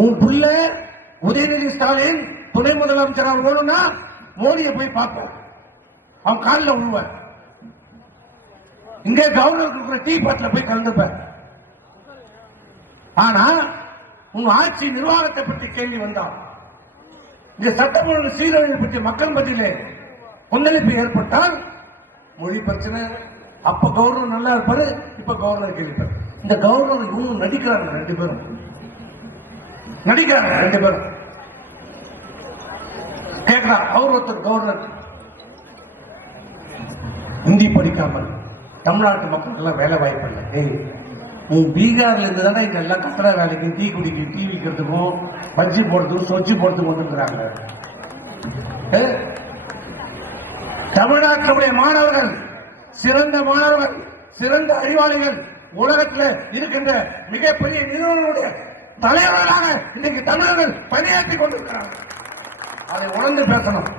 உன் புள்ள உதயநிதி ஸ்டாலின் துணை முதலமைச்சராக வேணும்னா மோடியை போய் பார்ப்போம், அவன் காலில் விழுவார். இங்கே கவர்னர் டீ பாட்டில் போய் கலந்துப்பார். ஆனா உன் ஆட்சி நிர்வாகத்தை பற்றி கேள்வி வந்தான், இந்த சட்டம் ஒழுங்கு சீரழிவு பற்றி மக்கள் மத்தியிலே கொந்தளிப்பு ஏற்பட்டால் மொழி பிரச்சனை. அப்ப கவர்னர் நல்லா இருப்பாரு, இப்ப கவர்னர் கேள்விப்பாரு. இந்த கவர்னர் இவங்க நடிக்கிறாங்க, ரெண்டு பேரும் நடிக்கிறாங்க. ரெண்டு பேரும் கேட்கிறார். அவர் ஒருத்தர் கவர்னர் ஹிந்தி படிக்காமல் தமிழ்நாட்டு மக்களுக்கு எல்லாம் வேலை வாய்ப்பு இல்லை. பீகார்ல இருந்து தானே இங்க எல்லாம் கட்டட வேலைக்கு டீ குடிக்க டீ விற்கிறதுக்கும் பஜ்ஜி போடுறதுக்கும் சொச்சு போடுறதுக்கும் வந்துருக்கிறாங்க. தமிழ்நாட்டினுடைய மாணவர்கள் சிறந்த மாணவர்கள், சிறந்த அறிவாளிகள், உலகத்தில் இருக்கின்ற மிகப்பெரிய நிறுவனங்களுடைய தலைவர்களாக இன்றைக்கு தமிழர்கள் பணியாற்றிக் கொண்டிருக்கிறார்கள். அதை உணர்ந்து பேசணும்.